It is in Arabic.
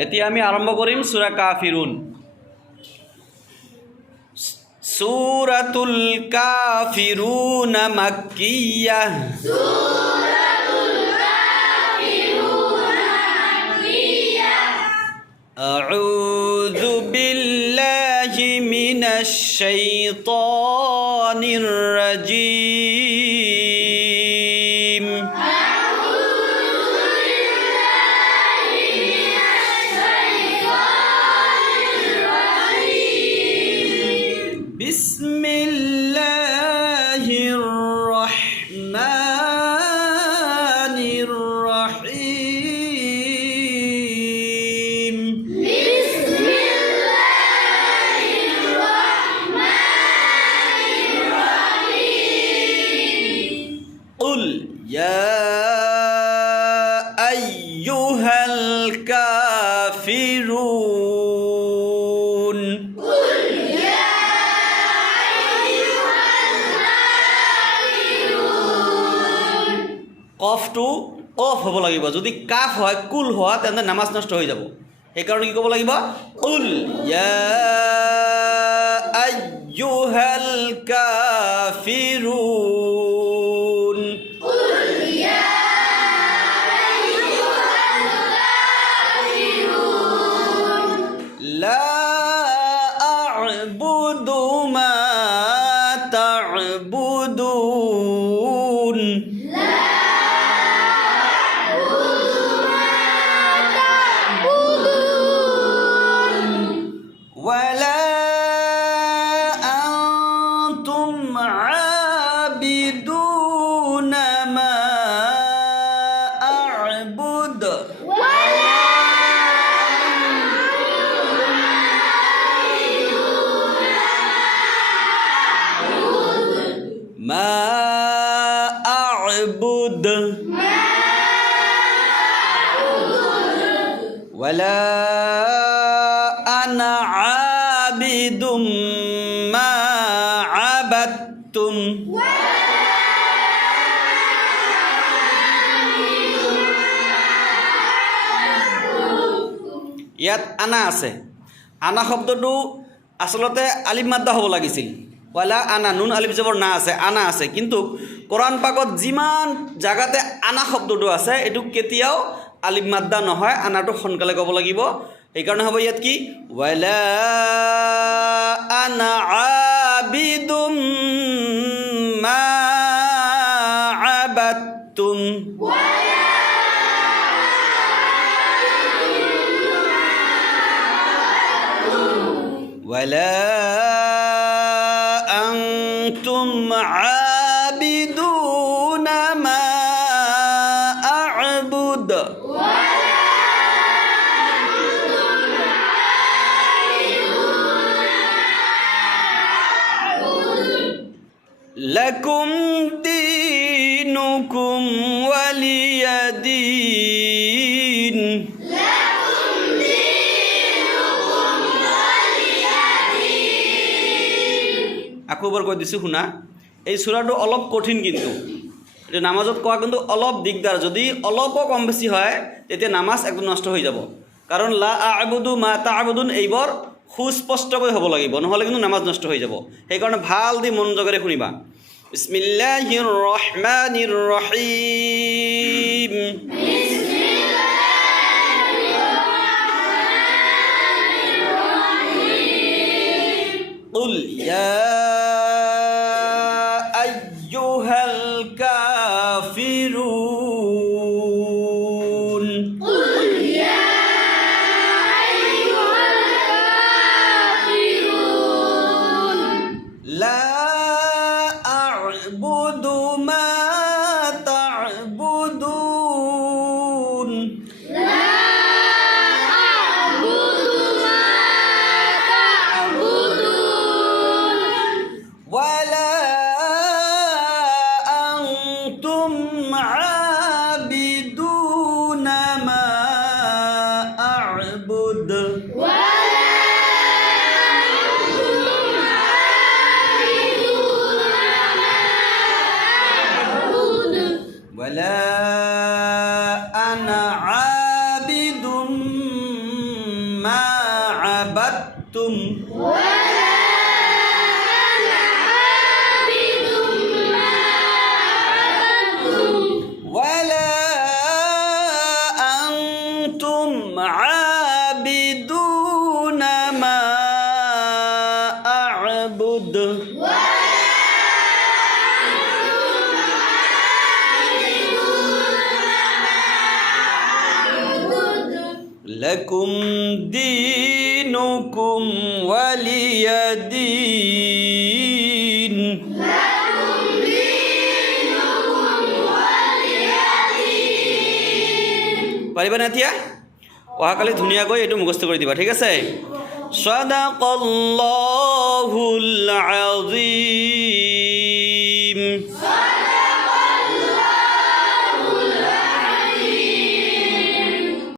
এতিয়া আমি আৰম্ভ কৰিম সূৰা কাফিৰুন। সূরাতুল কাফিরুন মাক্কিয়াহ। أعوذ بالله من الشيطان الرجيم. بسم الله الرحمن الرحيم. بسم الله الرحمن الرحيم. قل يا أيها الكافرون. قل يا أيها الكافرون. কফটো কফ হ'ব লাগিব। যদি কাফ হয় কুল হয় তেন্তে নামাজ নষ্ট হৈ যাব। সেইকাৰণে কি ক'ব লাগিব? কুল ইয়া আইয়ুহাল কাফিৰুন। قل يا أيها الكافرون. لا أعبد ما تعبدون. لا أعبد ما تعبدون. ولا أنتم عابدون ما أعبد. ولا ما أعبد. ولا أنا عابد ما عبدتم. ইয়াত আনা আছে। আনা শব্দটো আচলতে আলিফ মাদ্দা হ'ব লাগিছিল। ওয়ালা আনা নুন আলিফ জবর না আছে, আনা আছে। কিন্তু কোরআন পাকত যিমান জাগাতে আনা শব্দটো আছে এইটো কেতিয়াও আলিফ মাদ্দা নহয়, আনাটো সোনকালে ক'ব লাগিব। সেইকাৰণে হ'ব ইয়াত কি ওয়ালা আনা আবিদুম মা আবাদতুম। ولا أنتم عابدون ما أعبد. لكم دينكم ولي دين. আকৌ এবাৰ কৈ দিছোঁ শুনা। এই সূৰাটো অলপ কঠিন, কিন্তু এইটো নামাজত কোৱা কিন্তু অলপ দিগদাৰ। যদি অলপো কম বেছি হয় তেতিয়া নামাজ একদম নষ্ট হৈ যাব। কাৰণ লা আ'বুদু মা তা'বুদুন এইবোৰ সুস্পষ্টকৈ হ'ব লাগিব, নহ'লে কিন্তু নামাজ নষ্ট হৈ যাব। সেইকাৰণে ভাল দি মনোযোগেৰে শুনিবা। বিসমিল্লাহিৰ ৰহমানিৰ ৰহিম। قل يا أيها الكافرون. قل يا أيها الكافرون. لا أعبد ما تعبدون. لا أعبد ما تعبدون. ولا أنتم عابدون ما أعبد. ولا أنتم عابدون ما أعبد. ولا أنا عابد মা আবাদতুম ولا أنا عابد ما عبدتم ولا أنتم عابدون ما أعبد لكم دينكم ولي دين পাৰিবা না এতিয়া অহাকালি ধুনীয়াকৈ এইটো মুখস্থ কৰি দিবা ঠিক আছে সাদাকাল্লাহুল আযীম